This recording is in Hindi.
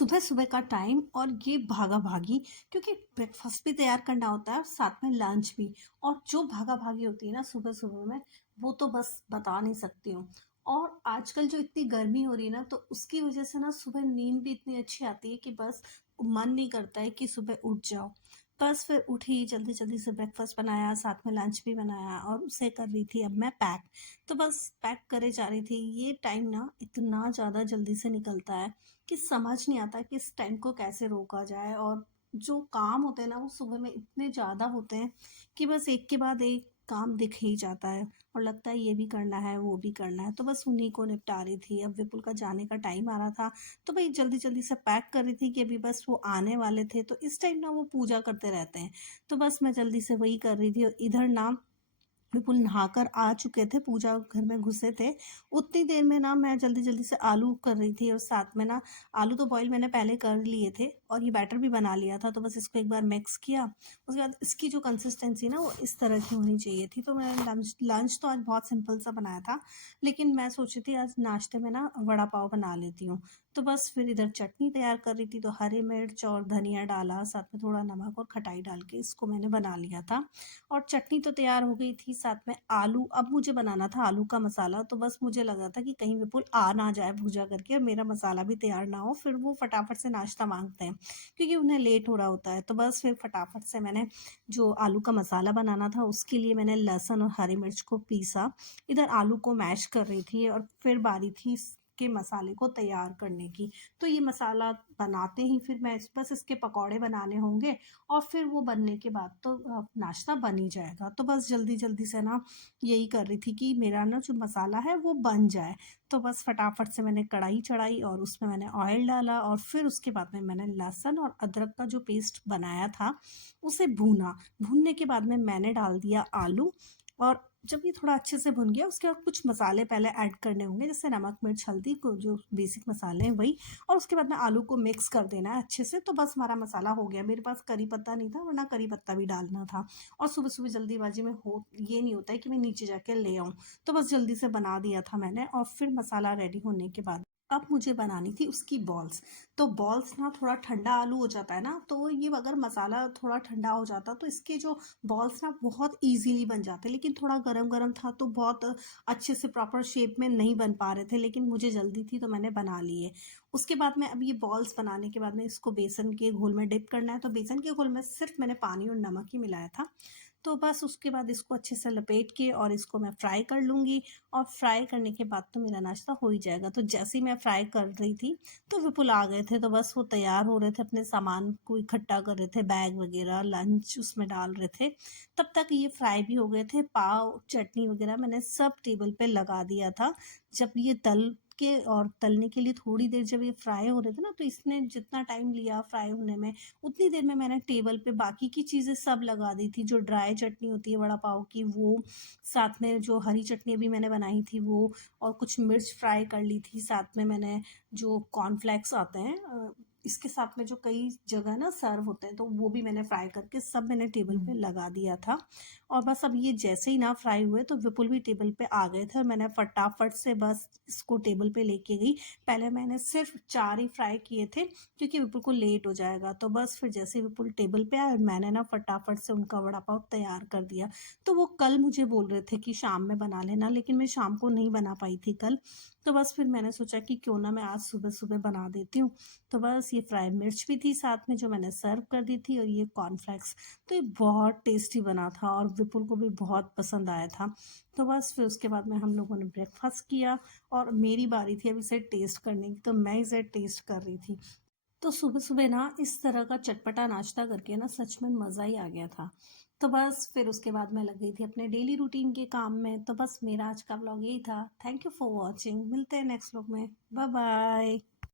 सुबह-सुबह का टाइम और ये भागा-भागी क्योंकि ब्रेकफ़ास्ट भी तैयार करना होता है और साथ में लंच भी। और जो भागा-भागी होती है ना सुबह-सुबह में, वो तो बस बता नहीं सकती हूँ। और आजकल जो इतनी गर्मी हो रही है ना, तो उसकी वज़ह से ना सुबह नींद भी इतनी अच्छी आती है कि बस मन नहीं करता है कि सुबह उठ जाओ। बस फिर उठी, जल्दी-जल्दी से ब्रेकफ़ास्ट बनाया, साथ में लंच भी बनाया और उसे कर रही थी अब मैं पैक। तो बस पैक करे जा रही थी। ये टाइम ना इतना ज़्यादा जल्दी से निकलता है कि समझ नहीं आता कि इस टाइम को कैसे रोका जाए। और जो काम होते हैं ना वो सुबह में इतने ज़्यादा होते हैं कि बस एक के बाद एक काम दिख ही जाता है और लगता है ये भी करना है वो भी करना है। तो बस उन्हीं को निपटा रही थी। अब विपुल का जाने का टाइम आ रहा था, तो भाई जल्दी जल्दी से पैक कर रही थी कि अभी बस वो आने वाले थे। तो इस टाइम ना वो पूजा करते रहते हैं, तो बस मैं जल्दी से वही कर रही थी। और इधर ना बिल्कुल नहाकर आ चुके थे, पूजा घर में घुसे थे। उतनी देर में ना मैं जल्दी-जल्दी से आलू कर रही थी और साथ में ना आलू तो बॉयल मैंने पहले कर लिए थे और ये बैटर भी बना लिया था, तो बस इसको एक बार मिक्स किया। उसके बाद इसकी जो कंसिस्टेंसी ना वो इस तरह की होनी चाहिए थी। तो मैंने लंच लंच तो आज बहुत सिंपल सा बनाया था, लेकिन मैं सोची थी आज नाश्ते में ना वड़ा पाव बना लेती हूँ। तो बस फिर इधर चटनी तैयार कर रही थी, तो हरी मिर्च और धनिया डाला, साथ में थोड़ा नमक और खटाई डाल के इसको मैंने बना लिया था। और चटनी तो तैयार हो गई थी, साथ में आलू अब मुझे बनाना था आलू का मसाला। तो बस मुझे लग रहा था कि कहीं विपुल आ ना जाए भूजा करके और मेरा मसाला भी तैयार ना हो, फिर वो फटाफट से नाश्ता माँगते हैं, क्योंकि उन्हें लेट हो रहा होता है। तो बस फिर फटाफट से मैंने जो आलू का मसाला बनाना था उसके लिए मैंने लहसुन और हरी मिर्च को पीसा। इधर आलू को मैश कर रही थी और फिर बारी थी इसके मसाले को तैयार करने की। तो ये मसाला बनाते ही फिर मैं बस इसके पकौड़े बनाने होंगे और फिर वो बनने के बाद तो नाश्ता बन ही जाएगा। तो बस जल्दी-जल्दी से ना यही कर रही थी कि मेरा ना जो मसाला है वो बन जाए। तो बस फटाफट से मैंने कढ़ाई चढ़ाई और उसमें मैंने ऑयल डाला और फिर उसके बाद में मैंने लहसुन और अदरक का जो पेस्ट बनाया था, उसे भूना। भूनने के बाद में मैंने डाल दिया आलू। और जब ये थोड़ा अच्छे से भुन गया उसके बाद कुछ मसाले पहले ऐड करने होंगे, जैसे नमक, मिर्च, हल्दी को जो बेसिक मसाले हैं वही। और उसके बाद में आलू को मिक्स कर देना है अच्छे से। तो बस हमारा मसाला हो गया। मेरे पास करी पत्ता नहीं था, वरना करी पत्ता भी डालना था। और सुबह-सुबह जल्दीबाजी में हो ये नहीं होता है कि मैं नीचे जाके ले आऊँ। तो बस जल्दी से बना दिया था मैंने और फिर मसाला रेडी होने के बाद अब मुझे बनानी थी उसकी बॉल्स। तो बॉल्स ना थोड़ा ठंडा आलू हो जाता है ना, तो ये अगर मसाला थोड़ा ठंडा हो जाता तो इसके जो बॉल्स ना बहुत ईज़िली बन जाते। लेकिन थोड़ा गरम-गरम था तो बहुत अच्छे से प्रॉपर शेप में नहीं बन पा रहे थे, लेकिन मुझे जल्दी थी तो मैंने बना लिए। उसके बाद में अब ये बॉल्स बनाने के बाद में इसको बेसन के घोल में डिप करना है। तो बेसन के घोल में सिर्फ़ मैंने पानी और नमक ही मिलाया था। तो बस उसके बाद इसको अच्छे से लपेट के और इसको मैं फ्राई कर लूँगी। और फ्राई करने के बाद तो मेरा नाश्ता हो ही जाएगा। तो जैसे ही मैं फ्राई कर रही थी, तो विपुल आ गए थे, तो बस वो तैयार हो रहे थे, अपने सामान को इकट्ठा कर रहे थे, बैग वगैरह, लंच उसमें डाल रहे थे। तब तक ये फ्राई भी हो गए थे। पाव, चटनी वगैरह मैंने सब टेबल पे लगा दिया था। जब ये तल के और तलने के लिए थोड़ी देर जब ये फ्राई हो रहे थे ना, तो इसने जितना टाइम लिया फ्राई होने में, उतनी देर में मैंने टेबल पे बाकी की चीज़ें सब लगा दी थी। जो ड्राई चटनी होती है वड़ा पाव की वो, साथ में जो हरी चटनी अभी मैंने बनाई थी वो, और कुछ मिर्च फ्राई कर ली थी। साथ में मैंने जो कॉर्नफ्लेक्स आते हैं इसके साथ में जो कई जगह ना सर्व होते हैं, तो वो भी मैंने फ्राई करके सब मैंने टेबल पे लगा दिया था। और बस अब ये जैसे ही ना फ्राई हुए तो विपुल भी टेबल पे आ गए थे और मैंने फटाफट से बस इसको टेबल पे लेके गई। पहले मैंने सिर्फ 4 ही फ्राई किए थे क्योंकि विपुल को लेट हो जाएगा। तो बस फिर जैसे ही विपुल टेबल पे आए, मैंने ना फटाफट से उनका वड़ा पाव तैयार कर दिया। तो वो कल मुझे बोल रहे थे कि शाम में बना लेना, लेकिन मैं शाम को नहीं बना पाई थी कल। तो बस फिर मैंने सोचा कि क्यों ना मैं आज सुबह-सुबह बना देती हूँ। तो बस ये फ्राई मिर्च भी थी साथ में जो मैंने सर्व कर दी थी, और ये कॉर्नफ्लेक्स। तो ये बहुत टेस्टी बना था और विपुल को भी बहुत पसंद आया था। तो बस फिर उसके बाद में हम लोगों ने ब्रेकफ़ास्ट किया और मेरी बारी थी अब इसे टेस्ट करने की, तो मैं इसे टेस्ट कर रही थी। तो सुबह-सुबह ना इस तरह का चटपटा नाश्ता करके ना सच में मज़ा ही आ गया था। तो बस फिर उसके बाद मैं लग गई थी अपने डेली रूटीन के काम में। तो बस मेरा आज का व्लॉग यही था। Thank you for watching. मिलते हैं नेक्स्ट व्लॉग में। Bye bye.